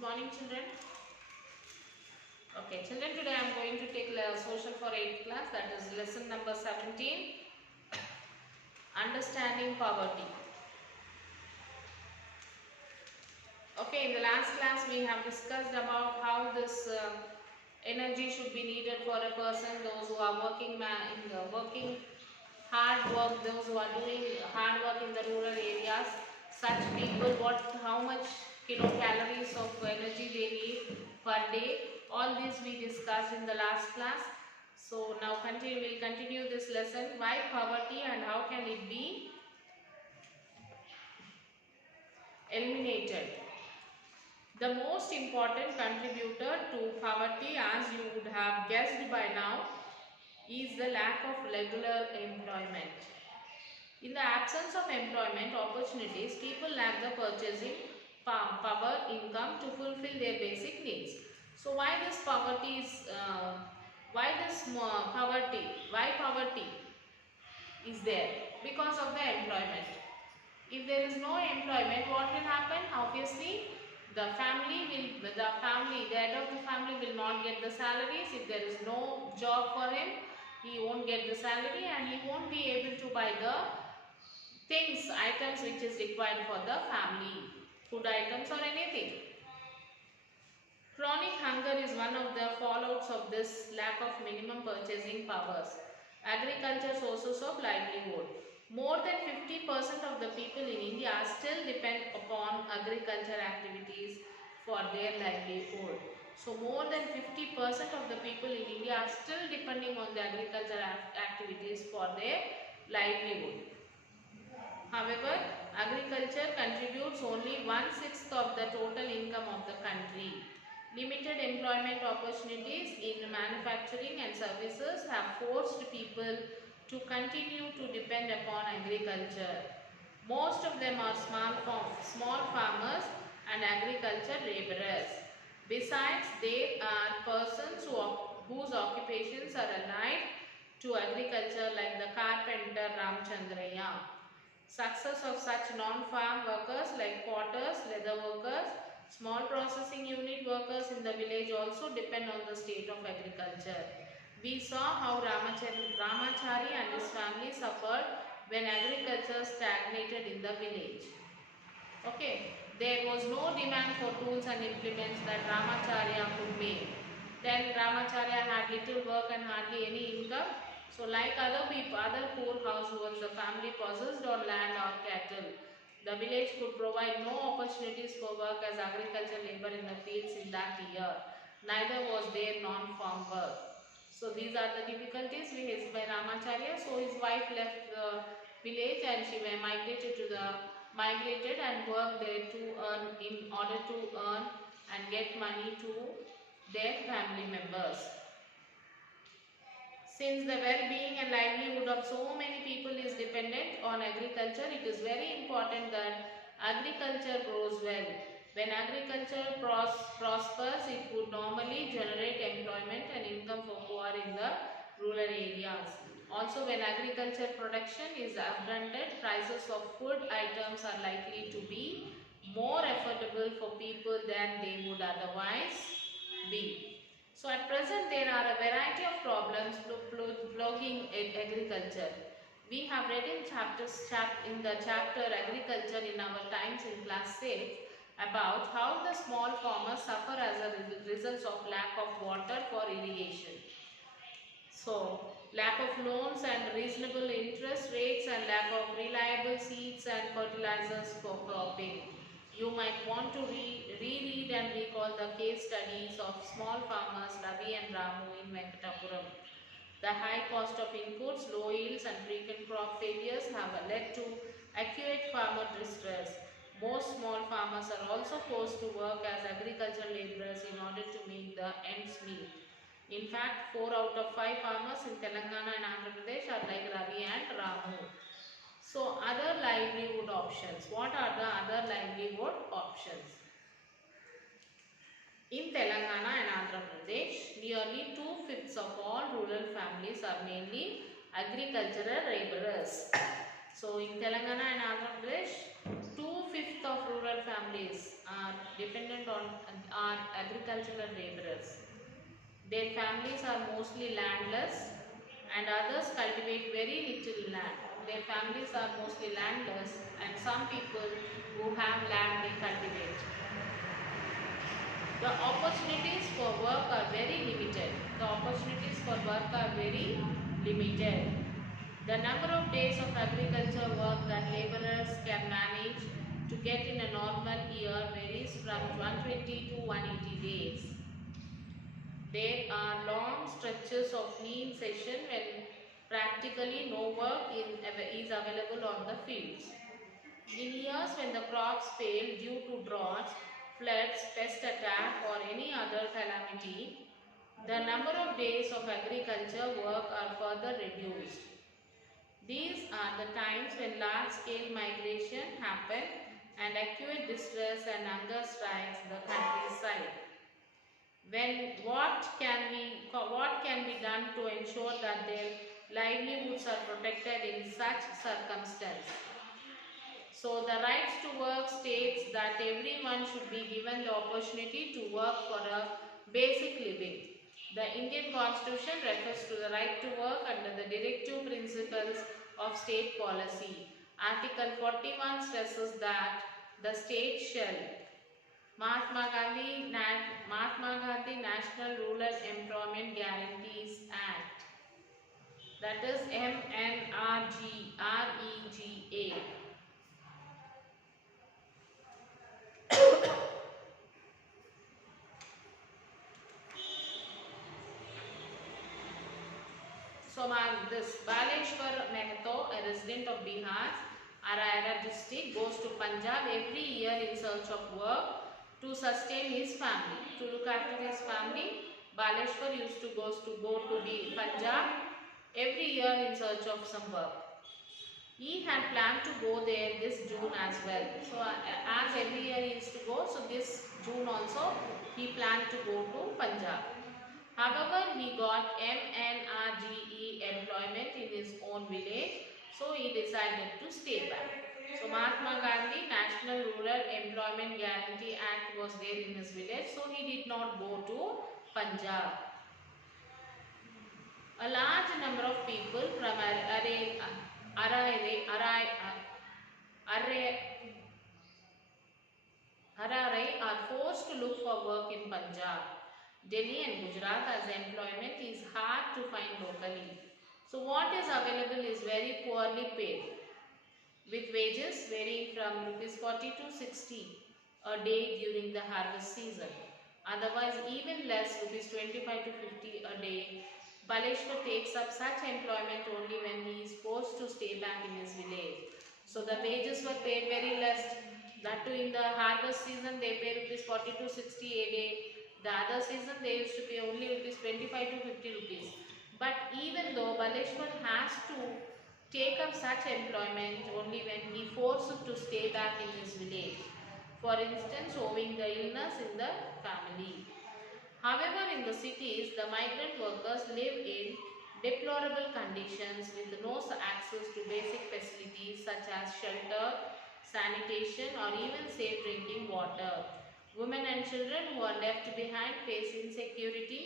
Morning children. Okay children, today I am going to take social for 8th class, that is lesson number 17, understanding poverty. Okay, in the last class we have discussed about how this energy should be needed for a person, those who are working hard work, those who are doing hard work in the rural areas, such people, how much kilocalories of energy they need per day. All this we discussed in the last class. So now we'll continue this lesson. Why poverty and how can it be eliminated? The most important contributor to poverty, as you would have guessed by now, is the lack of regular employment. In the absence of employment opportunities, people lack the purchasing power, income to fulfill their basic needs. So why this poverty is why poverty is there? Because of the employment. If there is no employment, what will happen? Obviously, the head of the family will not get the salaries. If there is no job for him, he won't get the salary and he won't be able to buy the items which is required for the family, food items or anything. Chronic hunger is one of the fallouts of this lack of minimum purchasing powers. Agriculture sources of livelihood. More than 50% of the people in India still depend upon agriculture activities for their livelihood. So more than 50% of the people in India are still depending on the agriculture activities for their livelihood. However, agriculture contributes only 1/6 of the total income of the country. Limited employment opportunities in manufacturing and services have forced people to continue to depend upon agriculture. Most of them are small farmers and agriculture laborers. Besides, there are persons whose occupations are allied to agriculture, like the carpenter Ramchandraya. Success of such non-farm workers like potters, leather workers, small processing unit workers in the village also depend on the state of agriculture. We saw how Ramachari and his family suffered when agriculture stagnated in the village. Okay, there was no demand for tools and implements that Ramacharya could make. Then Ramacharya had little work and hardly any income. So like other people, other poor households, the family possessed on land or cattle. The village could provide no opportunities for work as agricultural labor in the fields in that year. Neither was there non-farm work. So these are the difficulties faced by Ramacharya. So his wife left the village and she migrated and worked there to earn, in order to earn and get money to their family members. Since the well-being and livelihood of so many people is dependent on agriculture, it is very important that agriculture grows well. When agriculture prospers, it would normally generate employment and income for poor in the rural areas. Also, when agriculture production is abundant, prices of food items are likely to be more affordable for people than they would otherwise be. So at present there are a variety of problems plaguing agriculture. We have read in the chapter agriculture in our times in class 6 about how the small farmers suffer as a result of lack of water for irrigation. So lack of loans and reasonable interest rates and lack of reliable seeds and fertilizers for cropping. You might want to reread and recall the case studies of small farmers Ravi and Ramu in Venkatapuram. The high cost of inputs, low yields and frequent crop failures have led to acute farmer distress. Most small farmers are also forced to work as agricultural laborers in order to make the ends meet. In fact, 4 out of 5 farmers in Telangana and Andhra Pradesh are like Ravi and Ramu. So, other livelihood options. What are the other livelihood options? In Telangana and Andhra Pradesh, nearly 2/5 of all rural families are mainly agricultural laborers. So in Telangana and Andhra Pradesh, 2/5 of rural families are dependent on are agricultural laborers. Their families are mostly landless and others cultivate very little land. Their families are mostly landless and some people who have land they cultivate. The opportunities for work are very limited. The opportunities for work are very limited. The number of days of agriculture work that laborers can manage to get in a normal year varies from 120 to 180 days. There are long stretches of lean session when practically no work is available on the fields. In years when the crops fail due to droughts, floods, pest attack or any other calamity, the number of days of agriculture work are further reduced. These are the times when large-scale migration happen and acute distress and hunger strikes the countryside. What can be done to ensure that their livelihoods are protected in such circumstances? So the rights to work states that everyone should be given the opportunity to work for a basic living. The Indian Constitution refers to the right to work under the directive principles of state policy. Article 41 stresses that the state shall Mahatma Gandhi National Rural Employment Guarantees Act, that is MNREGA. So this Baleshwar Mehto, a resident of Bihar, Arayara district, goes to Punjab every year in search of work to sustain his family. To look after his family, Baleshwar used to go to Punjab every year in search of some work. He had planned to go there this June as well. So as every year he used to go, so this June also he planned to go to Punjab. However, he got MNRGE employment in his own village, so he decided to stay back. So Mahatma Gandhi National Rural Employment Guarantee Act was there in his village, so he did not go to Punjab. A large number of people from Harare are forced to look for work in Punjab. Delhi and Gujarat as employment is hard to find locally. So what is available is very poorly paid, with wages varying from rupees 40 to 60 a day during the harvest season. Otherwise even less, rupees 25 to 50 a day. Baleshwar takes up such employment only when he is forced to stay back in his village. So the wages were paid very less. That too in the harvest season they pay rupees 40 to 60 a day. The other season they used to pay only rupees 25 to 50 rupees. But even though Baleshwar has to take up such employment only when he forced to stay back in his village. For instance, owing the illness in the family. However, in the cities, the migrant workers live in deplorable conditions with no access to basic facilities such as shelter, sanitation or even safe drinking water. Women and children who are left behind face insecurity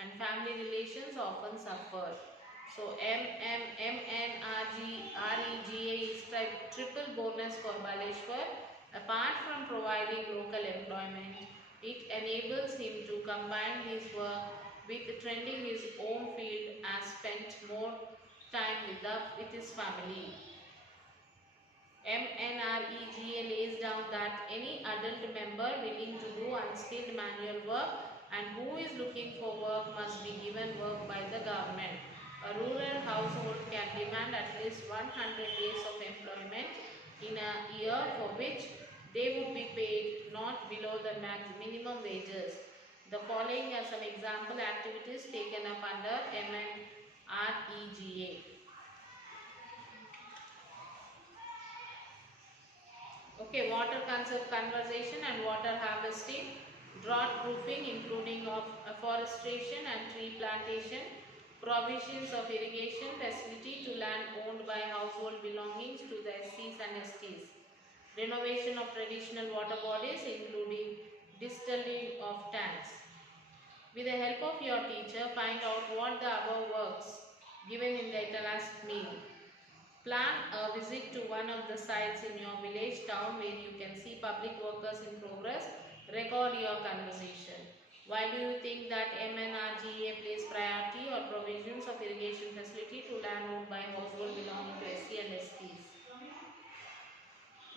and family relations often suffer. So MNREGA is triple bonus for Baleshwar. Apart from providing local employment, it enables him to combine his work with tending his own field and spend more time with his family. MNREGA lays down that any adult member willing to do unskilled manual work and who is looking for work must be given work by the government. A rural household can demand at least 100 days of employment in a year for which they would be paid not below the minimum wages. The following are some example activities taken up under MNREGA. Okay, water conservation and water harvesting, drought proofing including of afforestation and tree plantation, provisions of irrigation facility to land owned by household belongings to the SCs and STs, renovation of traditional water bodies including distilling of tanks. With the help of your teacher, find out what the above works given in the last meal. Plan a visit to one of the sites in your village town where you can see public workers in progress. Record your conversation. Why do you think that MNRGA plays priority or provisions of irrigation facility to land owned by household belonging to SC and STs?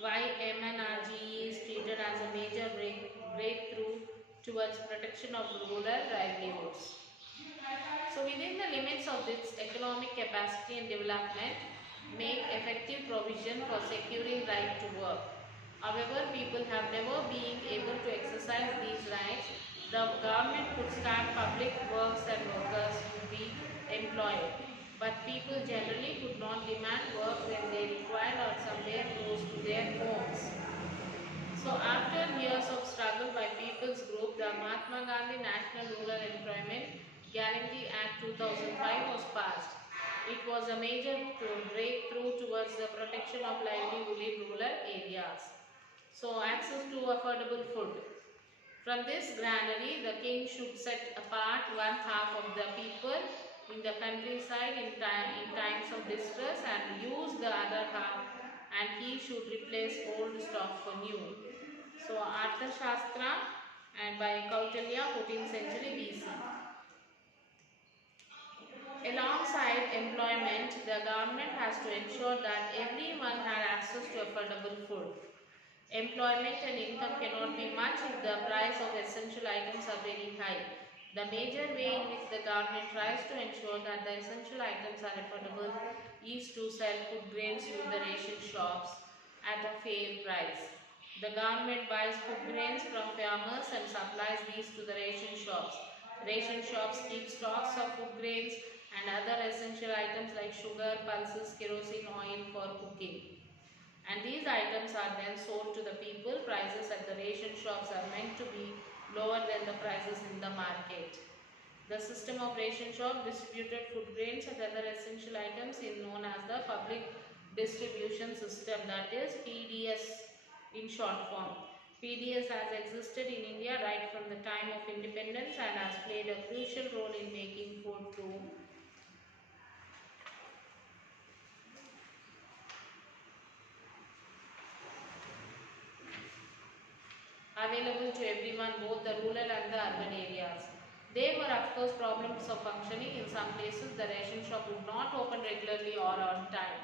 Why MNRGE is treated as a major breakthrough towards protection of rural livelihoods. So within the limits of its economic capacity and development, make effective provision for securing right to work. However, people have never been able to exercise these rights. The government could start public works and workers would be employed. But people generally could not demand work when they required or somewhere close to their homes. So after years of struggle by People's Group, the Mahatma Gandhi National Rural Employment Guarantee Act 2005 was passed. It was a major breakthrough towards the protection of livelihood in rural areas. So access to affordable food. From this granary, the king should set apart one half of the people in the countryside in times of distress and use the other half, and he should replace old stock for new. So Arthashastra and by Kautilya, 14th century BC. Alongside employment, the government has to ensure that everyone had access to affordable food. Employment and income cannot be much if the price of essential items are very high. The major way in which the government tries to ensure that the essential items are affordable is to sell food grains to the ration shops at a fair price. The government buys food grains from farmers and supplies these to the ration shops. Ration shops keep stocks of food grains and other essential items like sugar, pulses, kerosene oil for cooking. And these items are then sold to the people. Prices at the ration shops are meant to be lower than the prices in the market. The system of ration shop distributed food grains and other essential items is known as the public distribution system, that is PDS in short form. PDS has existed in India right from the time of independence and has played a crucial role in making food to available to everyone, both the rural and the urban areas. There were of course problems of functioning. In some places the ration shop would not open regularly or on time.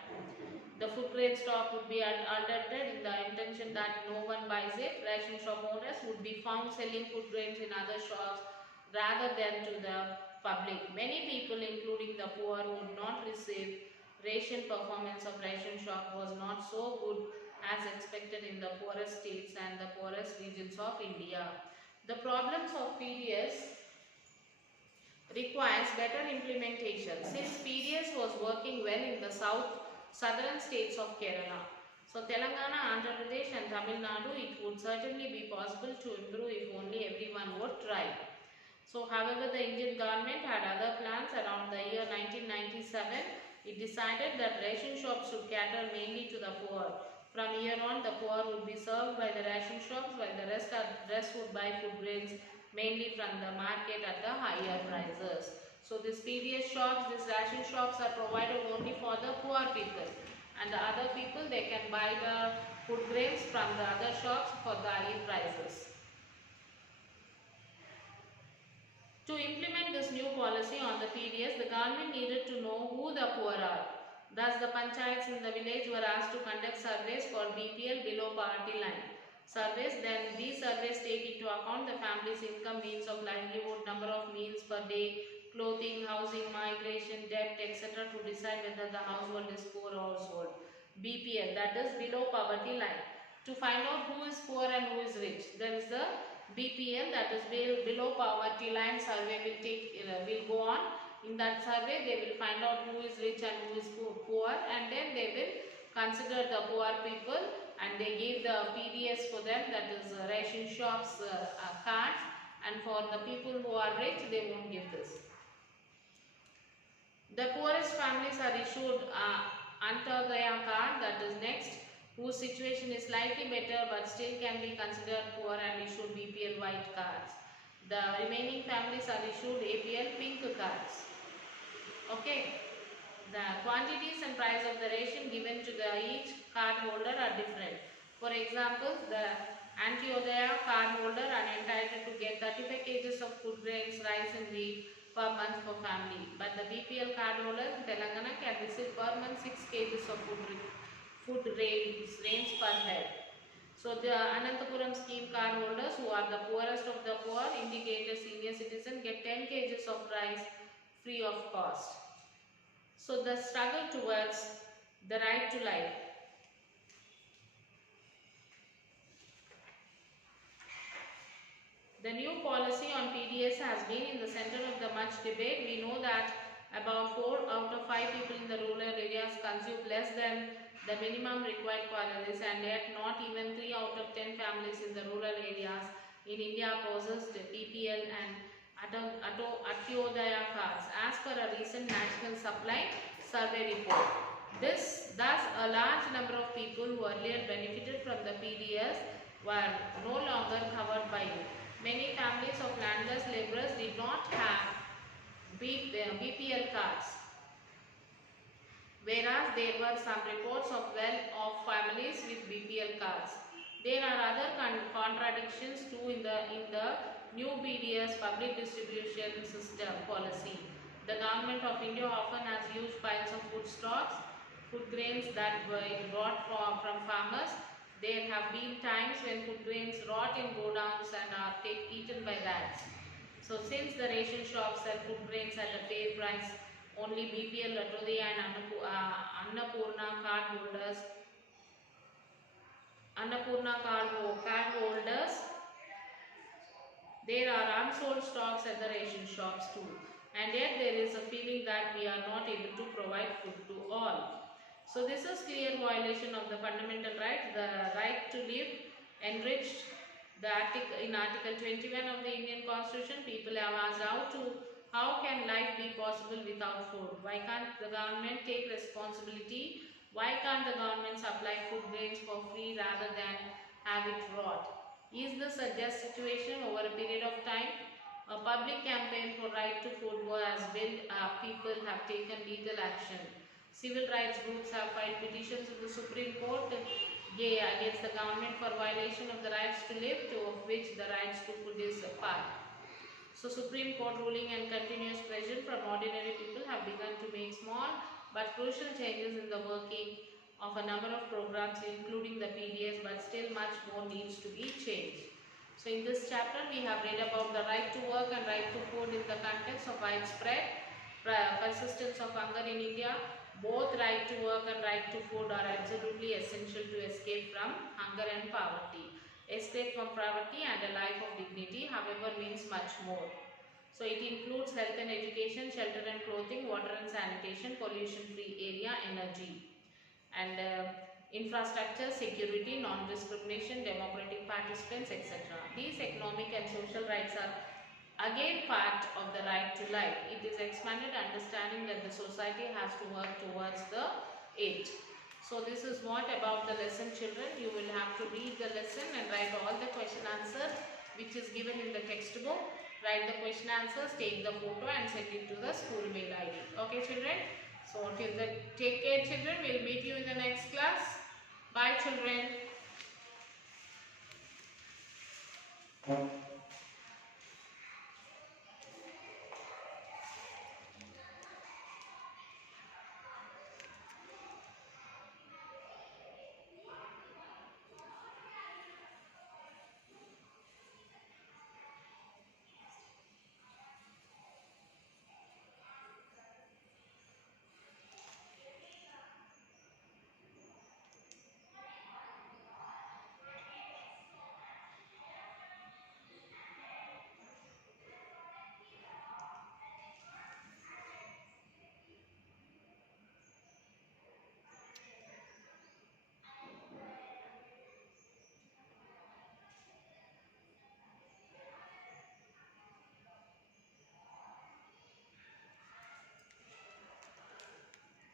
The food grain stock would be altered in the intention that no one buys it. Ration shop owners would be found selling food grains in other shops rather than to the public. Many people, including the poor, would not receive ration. Performance of ration shop was not so good as expected in the poorest states and the poorest regions of India. The problems of PDS requires better implementation. Since PDS was working well in the southern states of Kerala, so Telangana, Andhra Pradesh and Tamil Nadu, it would certainly be possible to improve if only everyone would try. So however, the Indian government had other plans. Around the year 1997, it decided that ration shops should cater mainly to the poor. From here on, the poor would be served by the ration shops while the rest would buy food grains mainly from the market at the higher prices. So these PDS shops, these ration shops are provided only for the poor people, and the other people, they can buy the food grains from the other shops for the higher prices. To implement this new policy on the PDS, the government needed to know who the poor are. Thus, the panchayats in the village were asked to conduct surveys for BPL, below poverty line. Surveys, then these surveys take into account the family's income, means of livelihood, number of meals per day, clothing, housing, migration, debt, etc. to decide whether the household is poor household. BPL, that is below poverty line. To find out who is poor and who is rich, there is the BPL, that is below poverty line survey will go on. In that survey, they will find out who is rich and who is poor, and then they will consider the poor people and they give the PDS for them, that is ration shops cards, and for the people who are rich, they won't give this. The poorest families are issued Antyodaya card, that is next, whose situation is slightly better but still can be considered poor and issued BPL white cards. The remaining families are issued APL pink cards. Okay. The quantities and price of the ration given to each card holder are different. For example, the Antyodaya card holder are entitled to get 35 kg of food grains, rice and wheat per month for family. But the BPL card holder in Telangana can receive per month 6 kg of food grains per head. So the Anantapuram scheme card holders, who are the poorest of the poor, indicated senior citizen, get 10 kg of rice free of cost. So the struggle towards the right to life. The new policy on PDS has been in the center of the much debate. We know that about 4 out of 5 people in the rural areas consume less than the minimum required calories, and yet not even 3 out of 10 families in the rural areas in India possess the BPL and Antyodaya cards, as per a recent National Supply Survey report. Thus, a large number of people who earlier benefited from the PDS were no longer covered by it. Many families of landless laborers did not have BPL cards, whereas there were some reports of well-off families with BPL cards. There are other contradictions too in the new BDS public distribution system policy. The government of India often has huge piles of food grains that were brought from farmers. There have been times when food grains rot in godowns and are eaten by rats. So since the ration shops sell food grains at a fair price, only BPL, Antyodaya and Annapurna card holders there are unsold stocks at the ration shops too, and yet there is a feeling that we are not able to provide food to all. So this is clear violation of the fundamental right, the right to live, enriched in Article 21 of the Indian Constitution. People have asked how can life be possible without food? Why can't the government take responsibility? Why can't the government supply food grains for free rather than have it rot? Is this a just situation over a period of time? A public campaign for right to food was built. People have taken legal action. Civil rights groups have filed petitions in the Supreme Court against the government for violation of the rights to live, of which the rights to food is a part. So Supreme Court ruling and continuous pressure from ordinary people have begun to make small but crucial changes in the working of a number of programs, including the PDS, but still much more needs to be changed. So in this chapter we have read about the right to work and right to food in the context of widespread persistence of hunger in India. Both right to work and right to food are absolutely essential to escape from hunger and poverty. Escape from poverty and a life of dignity, however, means much more. So it includes health and education, shelter and clothing, water and sanitation, pollution-free area, energy, and infrastructure, security, non-discrimination, democratic participants, etc. These economic and social rights are again part of the right to life. It is expanded understanding that the society has to work towards it. So this is what about the lesson, children. You will have to read the lesson and write all the question answers which is given in the textbook. Write the question answers, take the photo and send it to the school mail ID. Okay, children. So till then, take care, children. We'll meet you in the next class. Bye, children.